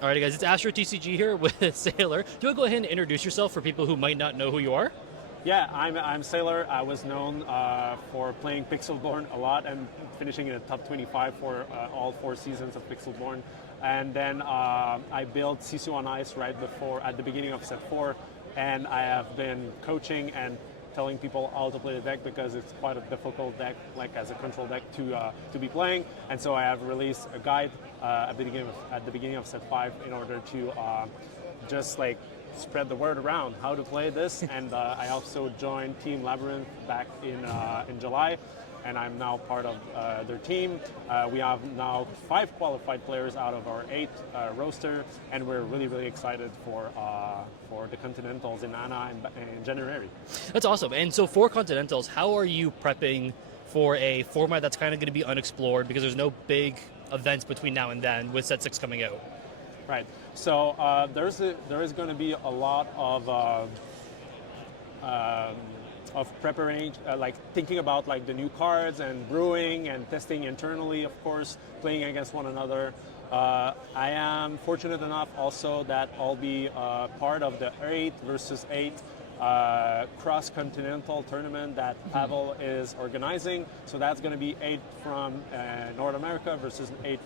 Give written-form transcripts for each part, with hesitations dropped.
Alrighty, guys, it's TCG here with Sailor. Do you want to go ahead and introduce yourself for people who might not know who you are? Yeah, I'm Sailor. I was known for playing Pixelborn a lot and finishing in the top 25 for all 4 seasons of Pixelborn. And then I built Sisu on Ice right before, at the beginning of set 4. And I have been coaching and telling people how to play the deck because it's quite a difficult deck, like as a control deck to be playing. And so I have released a guide at the beginning of set 5 in order to just like spread the word around how to play this. And I also joined Team Labyrinth back in July, and I'm now part of their team. We have now 5 qualified players out of our 8 roster, and we're really excited for the Continentals in Anna in January. That's awesome. And so for Continentals, how are you prepping for a format that's kind of going to be unexplored because there's no big events between now and then with set 6 coming out? Right. So there is going to be a lot of preparation, like thinking about like the new cards and brewing and testing internally, of course, playing against one another. I am fortunate enough also that I'll be part of the 8 versus 8 cross-continental tournament that Pavel is organizing. So that's going to be 8 from North America versus 8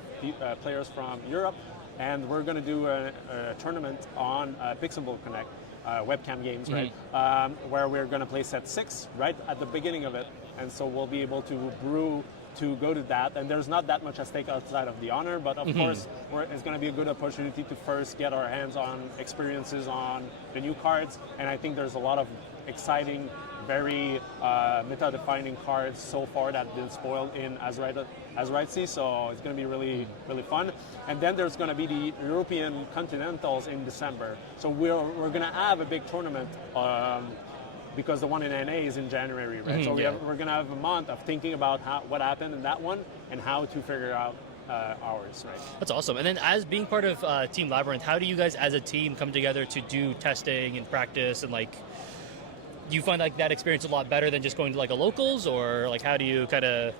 players from Europe. And we're going to do a tournament on Pixelbook Connect, webcam games, right? Where we're going to play set 6 right at the beginning of it. And so we'll be able to brew to go to that. And there's not that much at stake outside of the honor, but of course, it's going to be a good opportunity to first get our hands on experiences on the new cards. And I think there's a lot of exciting, very meta-defining cards so far that have been spoiled in Azerite, so it's going to be really fun. And then there's going to be the European Continentals in December. So we're going to have a big tournament because the one in NA is in January, right? So we're going to have a month of thinking about what happened in that one and how to figure out ours, right? That's awesome. And then as being part of Team Labyrinth, how do you guys as a team come together to do testing and practice, and like, do you find like that experience a lot better than just going to like a locals, or like how do you kind of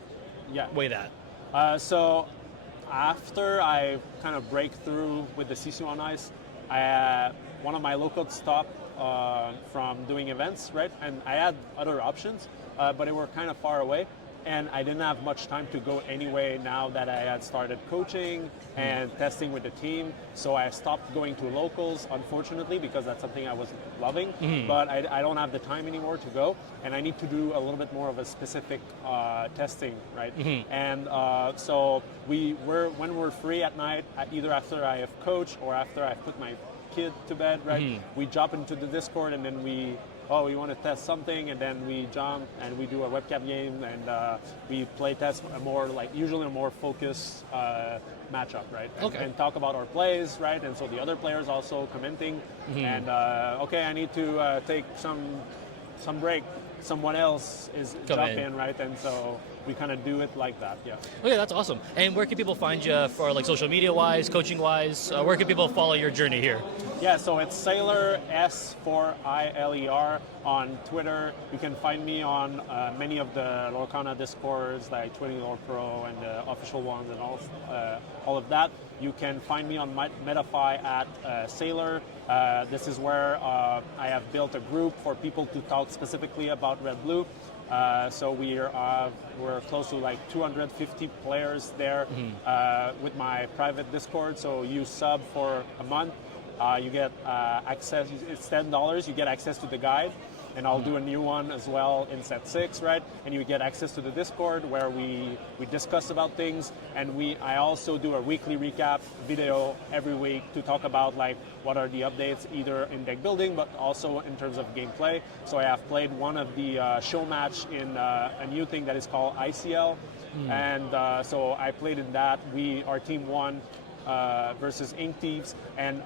weigh that? So after I kind of break through with the Sisu on Ice, one of my locals stopped from doing events, right? And I had other options, but they were kind of far away. And I didn't have much time to go anyway now that I had started coaching and testing with the team. So I stopped going to locals, unfortunately, because that's something I was loving. But I don't have the time anymore to go. And I need to do a little bit more of a specific testing, right? And so when we're free at night, either after I have coached or after I've put my kid to bed, right? We jump into the Discord and then we want to test something, and then we jump and we do a webcam game, and we play test usually a more focused matchup, right? And talk about our plays, right? And so the other players also commenting, and I need to take some break. Someone else is jump in, right? And so we kind of do it like that, yeah. Okay, that's awesome. And where can people find you for like social media wise, coaching wise? Where can people follow your journey here? Yeah, so it's Sailor S4ilor on Twitter. You can find me on many of the Lorcana discords, like 20lor Pro and the official ones and all of that. You can find me on Metafy at Sailor. This is where I have built a group for people to talk specifically about Red Blue. So we're close to like 250 players there with my private Discord. So you sub for a month, you get access. It's $10. You get access to the guide, and I'll do a new one as well in set 6, right? And you get access to the Discord where we discuss about things, and I also do a weekly recap video every week to talk about like what are the updates either in deck building but also in terms of gameplay. So I have played one of the show match in a new thing that is called ICL, and so I played in that. Our team won versus Ink Thieves, and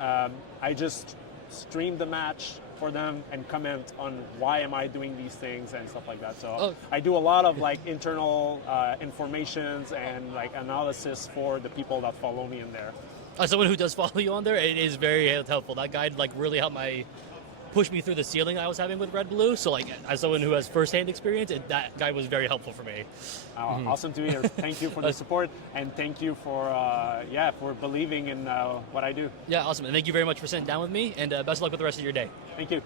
I just streamed the match for them and comment on why am I doing these things and stuff like that. So I do a lot of like internal informations and like analysis for the people that follow me in there. As someone who does follow you on there, it is very helpful. That guide like really helped pushed me through the ceiling I was having with Red Blue. So like as someone who has firsthand experience, that guy was very helpful for me. Awesome to hear. Thank you for the support, and thank you for for believing in what I do. Yeah, awesome. And thank you very much for sitting down with me, and best of luck with the rest of your day. Thank you.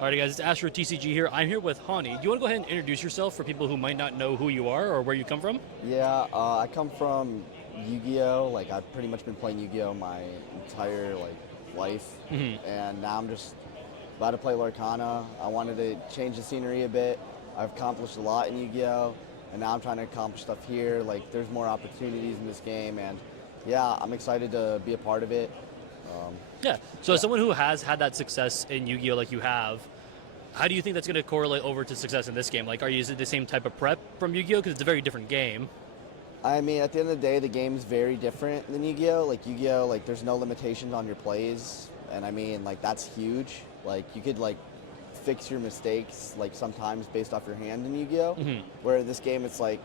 Alrighty guys, it's LabyrinthTCG here. I'm here with Hani. Do you want to go ahead and introduce yourself for people who might not know who you are or where you come from? Yeah, I come from Yu-Gi-Oh! Like I've pretty much been playing Yu-Gi-Oh! My entire life, and now I'm just about to play Lorcana. I wanted to change the scenery a bit. I've accomplished a lot in Yu-Gi-Oh! And now I'm trying to accomplish stuff here. Like there's more opportunities in this game, and yeah, I'm excited to be a part of it. Yeah. So as someone who has had that success in Yu-Gi-Oh! Like you have, how do you think that's going to correlate over to success in this game? Like, are you using the same type of prep from Yu-Gi-Oh? Because it's a very different game. I mean, at the end of the day, the game's very different than Yu-Gi-Oh! Like Yu-Gi-Oh! Like there's no limitations on your plays, and I mean, like that's huge. Like you could like fix your mistakes like sometimes based off your hand in Yu-Gi-Oh! Where this game, it's like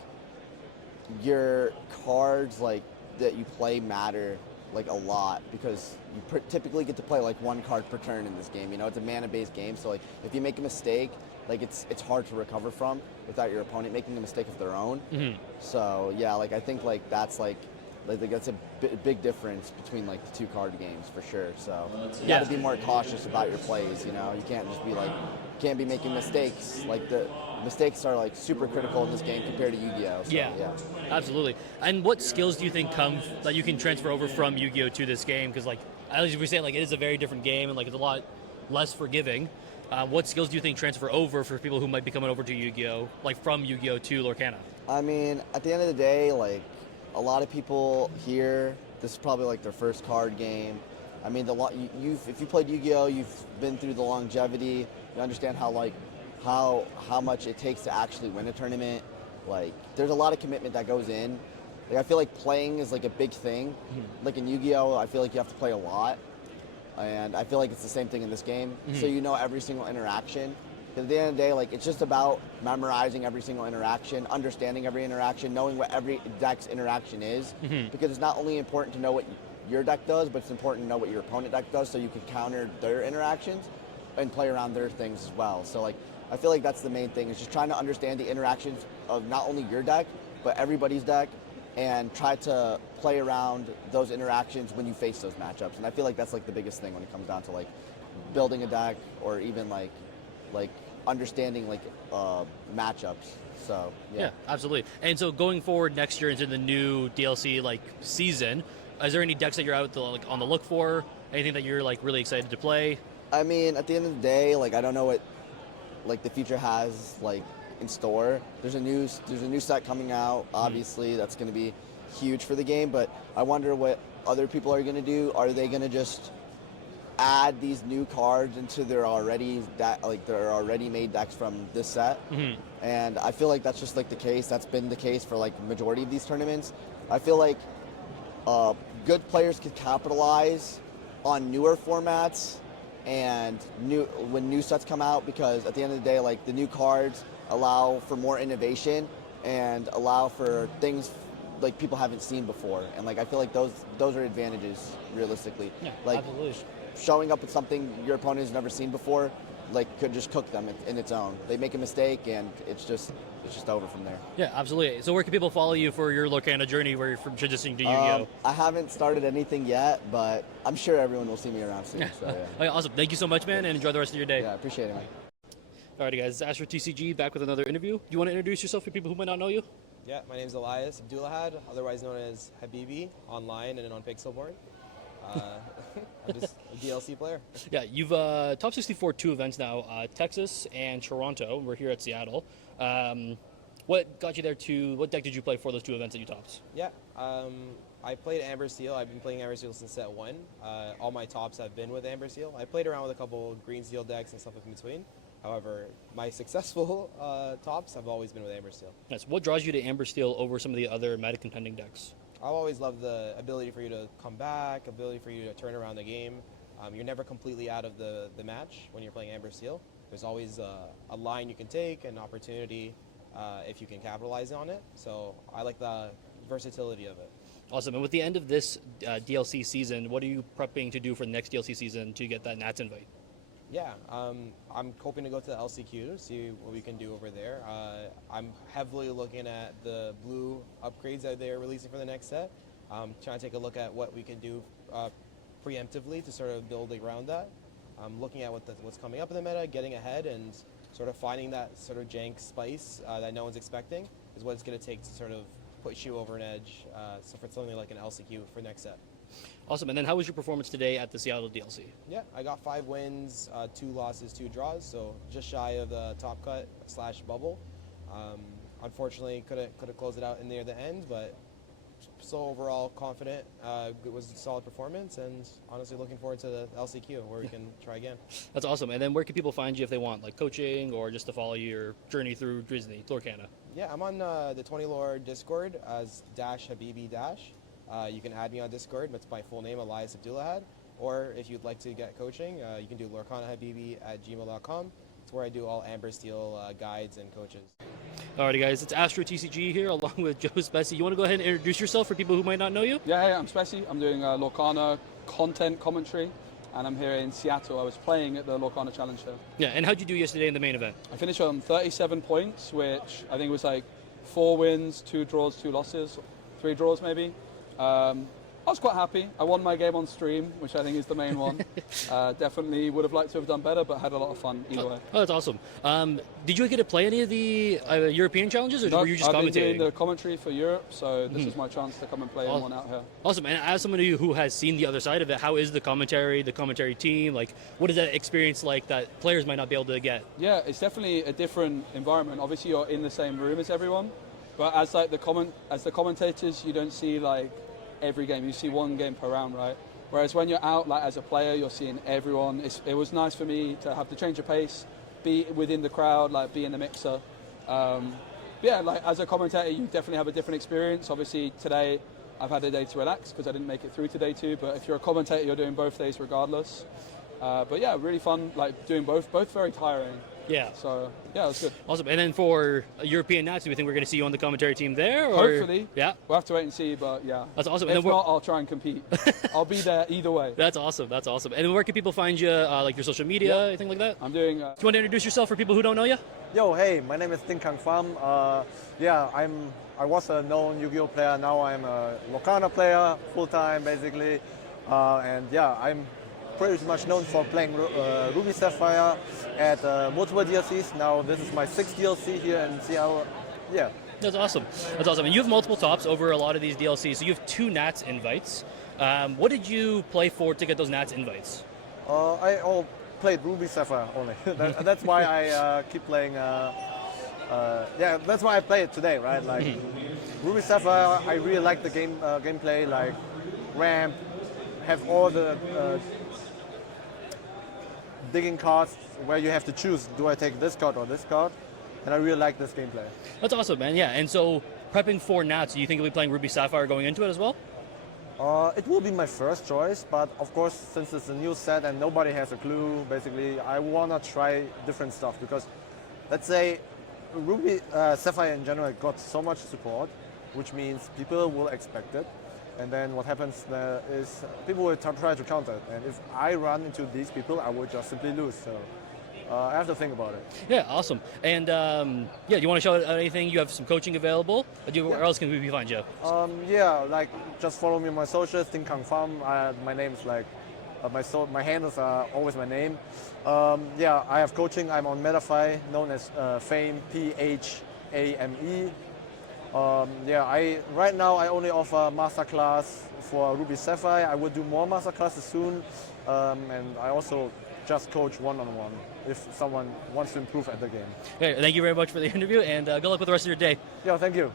your cards like that you play matter like a lot because you typically get to play like one card per turn in this game. You know, it's a mana-based game, so like if you make a mistake, like it's hard to recover from without your opponent making a mistake of their own. So yeah, like I think like that's like that's a big difference between like the two card games for sure. So you got to be more cautious about your plays. You know, you can't just be like can't be making mistakes. Like the mistakes are like super critical in this game compared to Yu-Gi-Oh! So, yeah, absolutely. And what skills do you think that you can transfer over from Yu-Gi-Oh! To this game? Because like as we say, like it is a very different game and like it's a lot less forgiving. What skills do you think transfer over for people who might be coming over to Yu-Gi-Oh! Like from Yu-Gi-Oh! To Lorcana? I mean, at the end of the day, like a lot of people here, this is probably like their first card game. I mean, if you played Yu-Gi-Oh!, you've been through the longevity. You understand how much it takes to actually win a tournament. Like, there's a lot of commitment that goes in. Like, I feel like playing is like a big thing. Like in Yu-Gi-Oh!, I feel like you have to play a lot. And I feel like it's the same thing in this game. So you know every single interaction. Because at the end of the day, like it's just about memorizing every single interaction, understanding every interaction, knowing what every deck's interaction is. Because it's not only important to know what your deck does, but it's important to know what your opponent deck does so you can counter their interactions and play around their things as well. So like I feel like that's the main thing, is just trying to understand the interactions of not only your deck, but everybody's deck, and try to play around those interactions when you face those matchups. And I feel like that's like the biggest thing when it comes down to like building a deck or even like understanding like matchups. So yeah, absolutely. And so going forward next year into the new DLC like season, is there any decks that you're out to, like on the look for? Anything that you're like really excited to play? I mean, at the end of the day, like I don't know what like the future has like in store. There's a new set coming out. Obviously, that's going to be huge for the game. But I wonder what other people are going to do. Are they going to just add these new cards into their already made decks from this set? And I feel like that's just like the case. That's been the case for like majority of these tournaments. I feel like good players could capitalize on newer formats and when new sets come out, because at the end of the day, like the new cards allow for more innovation and allow for things like people haven't seen before, and like I feel like those are advantages realistically. Yeah, like absolutely. Showing up with something your opponent has never seen before, like could just cook them in its own. They make a mistake and it's just over from there. Yeah, absolutely. So where can people follow you for your Lorcana journey where you're from transitioning to Yu-Gi-Oh? I haven't started anything yet, but I'm sure everyone will see me around soon. So, yeah. Okay, awesome. Thank you so much, man, and enjoy the rest of your day. Yeah, I appreciate it, man. Alrighty, guys. It's LabyrinthTCG back with another interview. Do you want to introduce yourself for people who might not know you? Yeah, my name's Elias Abdullahad, otherwise known as Habibi, online and on Pixelboard. I'm just a DLC player. Yeah, you've top 64 two events now, Texas and Toronto. We're here at Seattle. What got you there what deck did you play for those two events that you topped? Yeah, I played Amber Steel. I've been playing Amber Steel since set 1. All my tops have been with Amber Steel. I played around with a couple Green Steel decks and stuff in between. However, my successful tops have always been with Amber Steel. Nice. What draws you to Amber Steel over some of the other meta contending decks? I've always loved the ability for you to come back, ability for you to turn around the game. You're never completely out of the match when you're playing Amber Steel. There's always a line you can take, an opportunity if you can capitalize on it. So I like the versatility of it. Awesome. And with the end of this DLC season, what are you prepping to do for the next DLC season to get that Nats invite? Yeah, I'm hoping to go to the LCQ to see what we can do over there. I'm heavily looking at the blue upgrades that they're releasing for the next set. Trying to take a look at what we can do preemptively to sort of build around that. Looking at what's coming up in the meta, getting ahead, and sort of finding that sort of jank spice that no one's expecting is what it's going to take to sort of push you over an edge. So for something like an LCQ for next set. Awesome. And then how was your performance today at the Seattle DLC? Yeah, I got 5 wins, 2 losses, 2 draws, so just shy of the top cut / bubble. Unfortunately, could have closed it out near the end, but so overall confident. It was a solid performance, and honestly looking forward to the LCQ where we can try again. That's awesome. And then where can people find you if they want like coaching or just to follow your journey through Disney, Lorcana? Yeah, I'm on the 20lor Discord as Habibi --. You can add me on Discord. That's my full name, Elias Abdullahad. Or if you'd like to get coaching, you can do lorcanahabibi@gmail.com. It's where I do all Amber Steel guides and coaches. Alrighty, guys, it's AstroTCG here along with Joe Spessy. You want to go ahead and introduce yourself for people who might not know you? Yeah, hey, I'm Spessy. I'm doing Lorcana content commentary, and I'm here in Seattle. I was playing at the Lorcana Challenge show. Yeah, and how'd you do yesterday in the main event? I finished on 37 points, which I think was like 4 wins, 2 draws, 2 losses, 3 draws maybe. I was quite happy. I won my game on stream, which I think is the main one. Definitely would have liked to have done better, but had a lot of fun either way. Oh, that's awesome. Did you get to play any of the European challenges, or were you just I've commentating? been doing the commentary for Europe, so this is my chance to come and play in one out here. Awesome. And as someone who has seen the other side of it, how is the commentary team? Like, what is that experience like that players might not be able to get? Yeah, it's definitely a different environment. Obviously, you're in the same room as everyone, but as like the commentators, you don't see like every game. You see 1 game per round, right? Whereas when you're out, like as a player, you're seeing everyone. It was nice for me to have the change of pace, be within the crowd, like be in the mixer. Yeah, like as a commentator, you definitely have a different experience. Obviously, today I've had a day to relax because I didn't make it through to day 2. But if you're a commentator, you're doing both days regardless. But yeah, really fun, like doing both very tiring. Yeah. So yeah, it was good. Awesome. And then for European Nats, do we think we're going to see you on the commentary team there? Or? Hopefully. Yeah. We'll have to wait and see, but yeah. That's awesome. If and then not, I'll try and compete. I'll be there either way. That's awesome. That's awesome. And then where can people find you, like your social media, anything like that? I'm doing... Do you want to introduce yourself for people who don't know you? Yo, hey, my name is dkphame. Yeah, I was a known Yu-Gi-Oh player. Now I'm a Lorcana player, full-time basically. And yeah, I'm pretty much known for playing Ruby Sapphire at multiple DLCs. Now this is my 6th DLC here in Seattle. Yeah. That's awesome. That's awesome. And you have multiple tops over a lot of these DLCs. So you have 2 Nats invites. What did you play for to get those Nats invites? I played Ruby Sapphire only. That's why I keep playing. Yeah, that's why I play it today, right? Like Ruby Sapphire, I really like the gameplay, like ramp, have all the digging cards where you have to choose, do I take this card or this card? And I really like this gameplay. That's awesome, man. Yeah, and so prepping for Nats, do you think you'll be playing Ruby Sapphire going into it as well? It will be my first choice, but of course, since it's a new set and nobody has a clue, basically, I want to try different stuff because, let's say, Ruby Sapphire in general got so much support, which means people will expect it. And then what happens is people will try to counter it. And if I run into these people, I will just simply lose. So I have to think about it. Yeah, awesome. And yeah, do you want to show anything? You have some coaching available? Where else can we find you? Yeah, like just follow me on my socials, dkphame. My name is like, my handles are always my name. Yeah, I have coaching. I'm on Metafy, known as Phame, PHAME. Yeah, right now I only offer masterclass for Ruby Sapphire. I will do more masterclasses soon, and I also just coach one-on-one if someone wants to improve at the game. Okay, thank you very much for the interview, and good luck with the rest of your day. Yeah, thank you.